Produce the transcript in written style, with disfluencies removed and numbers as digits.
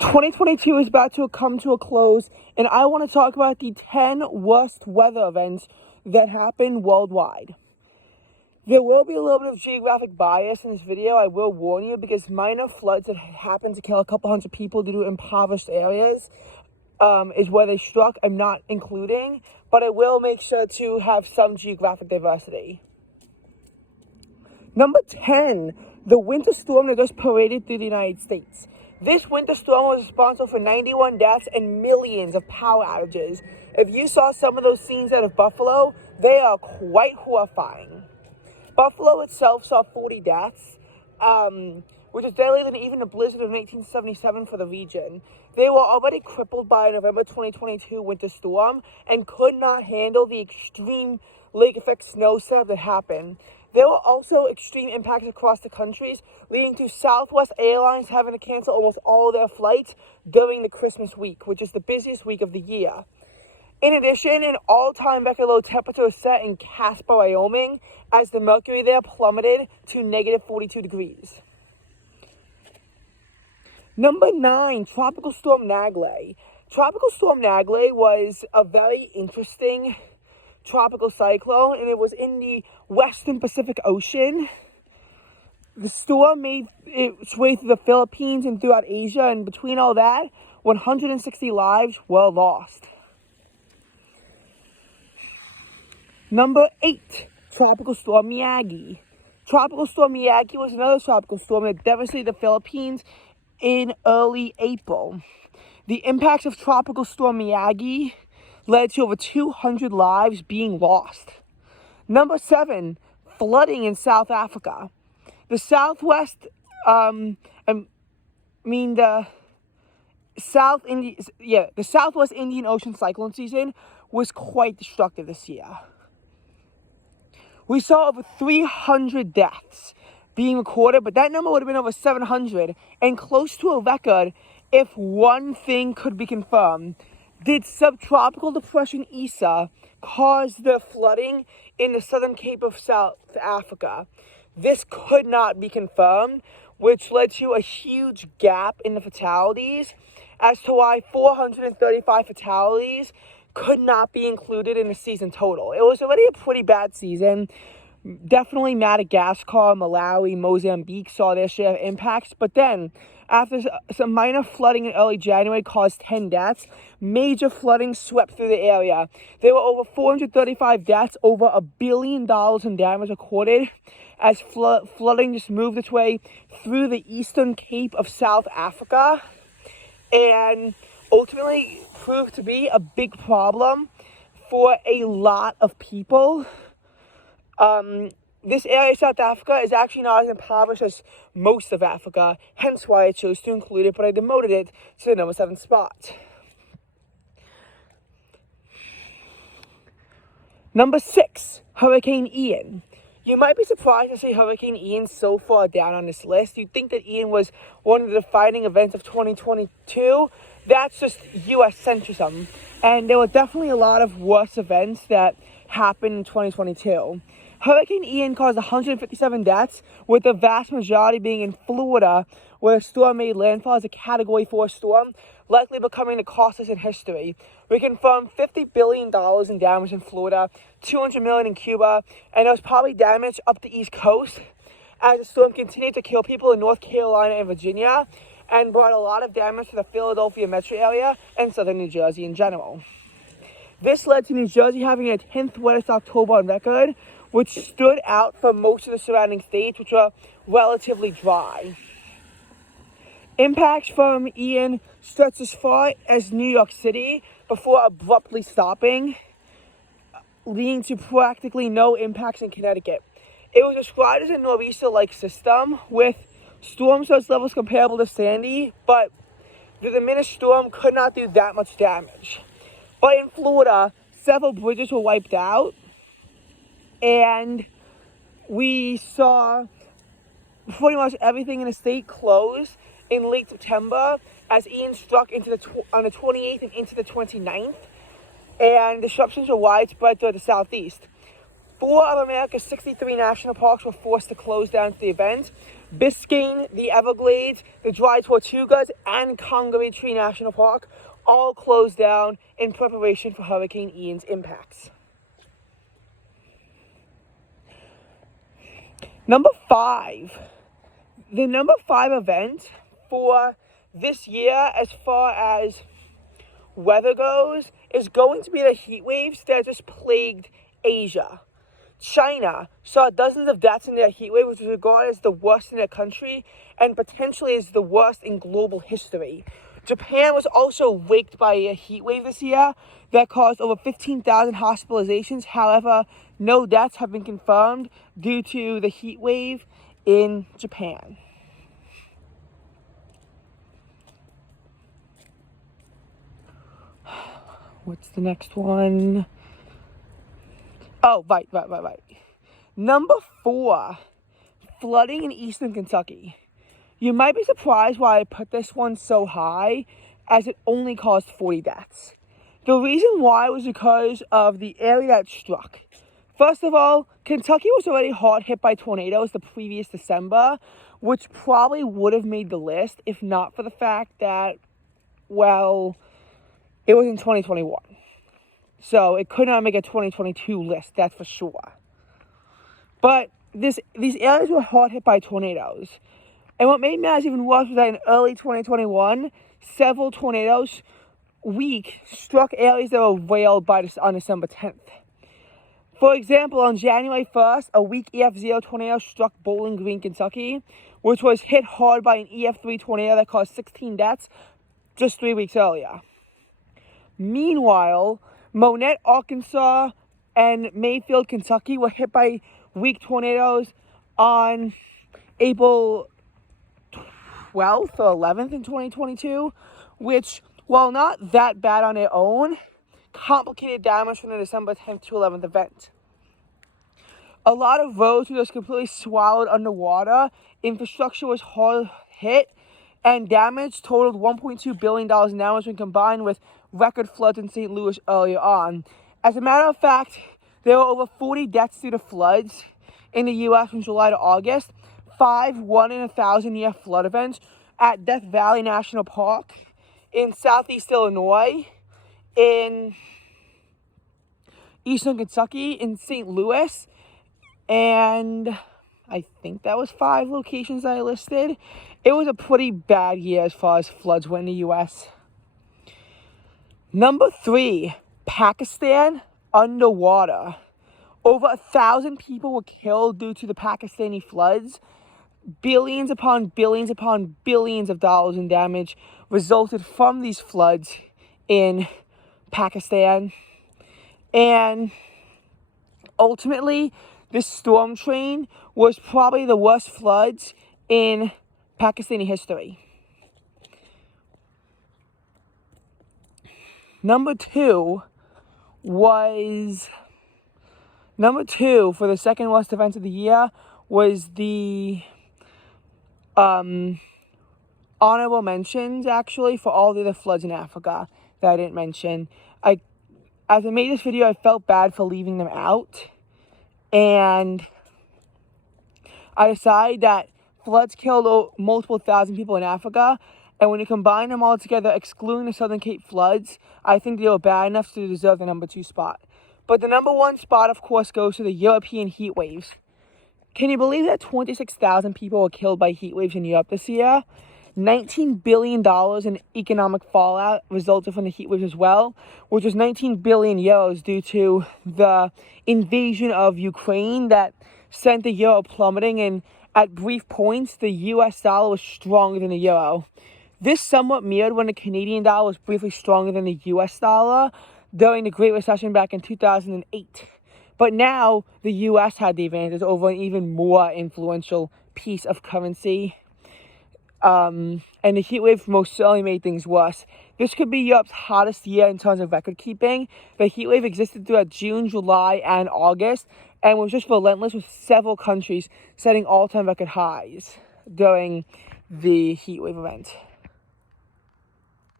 2022 is about to come to a close, and I want to talk about the 10 worst weather events that happened worldwide. There will be a little bit of geographic bias in this video, I will warn you, because minor floods that happened to kill a couple hundred people due to impoverished areas is where they struck. I'm not including, but I will make sure to have some geographic diversity. Number 10, the winter storm that just paraded through the United States. This winter storm was responsible for 91 deaths and millions of power outages. If you saw some of those scenes out of Buffalo, they are quite horrifying. Buffalo itself saw 40 deaths, which is deadlier than even the blizzard of 1977 for the region. They were already crippled by a November 2022 winter storm and could not handle the extreme lake effect snow setup that happened. There were also extreme impacts across the countries, leading to Southwest Airlines having to cancel almost all of their flights during the Christmas week, which is the busiest week of the year. In addition, an all-time record low temperature was set in Casper, Wyoming, as the mercury there plummeted to negative 42 degrees. Number 9, Tropical Storm Nagle. Tropical Storm Nagle was a very interesting tropical cyclone, and it was in the western Pacific Ocean. The storm made its way through the Philippines and throughout Asia, and between all that, 160 lives were lost. Number 8, Tropical Storm Miyagi. Tropical Storm Miyagi was another tropical storm that devastated the Philippines in early April. The impacts of Tropical Storm Miyagi led to over 200 lives being lost. Number 7, flooding in South Africa. The Southwest Indian Ocean cyclone season was quite destructive this year. We saw over 300 deaths being recorded, but that number would have been over 700 and close to a record if one thing could be confirmed. Did subtropical depression Isa cause the flooding in the southern Cape of South Africa? This could not be confirmed, which led to a huge gap in the fatalities as to why 435 fatalities could not be included in the season total. It was already a pretty bad season. Definitely Madagascar, Malawi, Mozambique saw their share of impacts, but then after some minor flooding in early January caused 10 deaths, major flooding swept through the area. There were over 435 deaths, over $1 billion in damage recorded as flooding just moved its way through the eastern Cape of South Africa and ultimately proved to be a big problem for a lot of people. This area of South Africa is actually not as impoverished as most of Africa, hence why I chose to include it, but I demoted it to the number 7 spot. Number 6, Hurricane Ian. You might be surprised to see Hurricane Ian so far down on this list. You'd think that Ian was one of the defining events of 2022. That's just U.S. centrism. And there were definitely a lot of worse events that happened in 2022. Hurricane Ian caused 157 deaths, with the vast majority being in Florida, where the storm made landfall as a Category 4 storm, likely becoming the costliest in history. We confirmed $50 billion in damage in Florida, $200 million in Cuba, and there was probably damage up the East Coast as the storm continued to kill people in North Carolina and Virginia, and brought a lot of damage to the Philadelphia metro area and southern New Jersey in general. This led to New Jersey having its 10th wettest October on record, which stood out for most of the surrounding states, which were relatively dry. Impacts from Ian stretched as far as New York City before abruptly stopping, leading to practically no impacts in Connecticut. It was described as a nor'easter-like system with storm surge levels comparable to Sandy, but the diminished storm could not do that much damage. But in Florida, several bridges were wiped out, and we saw pretty much everything in the state close in late September as Ian struck on the 28th and into the 29th, and disruptions were widespread throughout the southeast. 4 of America's 63 national parks were forced to close down to the event, Biscayne, the Everglades, the Dry Tortugas, and Congaree Tree National Park all closed down in preparation for Hurricane Ian's impacts. Number 5. The number 5 event for this year, as far as weather goes, is going to be the heat waves that just plagued Asia. China saw dozens of deaths in their heat wave, which was regarded as the worst in their country and potentially as the worst in global history. Japan was also waked by a heat wave this year that caused over 15,000 hospitalizations. However, no deaths have been confirmed due to the heat wave in Japan. What's the next one? Oh, right. Number 4, flooding in eastern Kentucky. You might be surprised why I put this one so high, as it only caused 40 deaths. The reason why was because of the area that struck. First of all, Kentucky was already hard hit by tornadoes the previous December, which probably would have made the list if not for the fact that, well, it was in 2021. So it could not make a 2022 list, that's for sure. But these areas were hard hit by tornadoes. And what made matters even worse was that in early 2021, several tornadoes week struck areas that were railed on December 10th. For example, on January 1st, a weak EF0 tornado struck Bowling Green, Kentucky, which was hit hard by an EF3 tornado that caused 16 deaths just 3 weeks earlier. Meanwhile, Monette, Arkansas, and Mayfield, Kentucky were hit by weak tornadoes on April 12th or 11th in 2022, which, while not that bad on their own, complicated damage from the December 10th to 11th event. A lot of roads were just completely swallowed underwater, infrastructure was hard hit, and damage totaled $1.2 billion in damage when combined with record floods in St. Louis earlier on. As a matter of fact, there were over 40 deaths due to floods in the U.S. from July to August. 5 1-in-1,000-year flood events at Death Valley National Park in southeast Illinois, in eastern Kentucky, in St. Louis, and I think that was 5 locations that I listed. It was a pretty bad year as far as floods went in the U.S. Number 3, Pakistan underwater. Over 1,000 people were killed due to the Pakistani floods. Billions upon billions upon billions of dollars in damage resulted from these floods in Pakistan. And ultimately, this storm train was probably the worst floods in Pakistani history. Number two for the second worst event of the year was the honorable mentions, actually, for all the other floods in Africa that I didn't mention. As I made this video, I felt bad for leaving them out. And I decided that floods killed multiple thousand people in Africa. And when you combine them all together, excluding the Southern Cape floods, I think they were bad enough to deserve the number 2 spot. But the number 1 spot, of course, goes to the European heat waves. Can you believe that 26,000 people were killed by heat waves in Europe this year? $19 billion in economic fallout resulted from the heat waves as well, which was 19 billion euros due to the invasion of Ukraine that sent the euro plummeting, and at brief points, the US dollar was stronger than the euro. This somewhat mirrored when the Canadian dollar was briefly stronger than the US dollar during the Great Recession back in 2008. But now, the US had the advantage over an even more influential piece of currency. And the heat wave most certainly made things worse. This could be Europe's hottest year in terms of record keeping. The heat wave existed throughout June, July, and August, and was just relentless, with several countries setting all-time record highs during the heat wave event.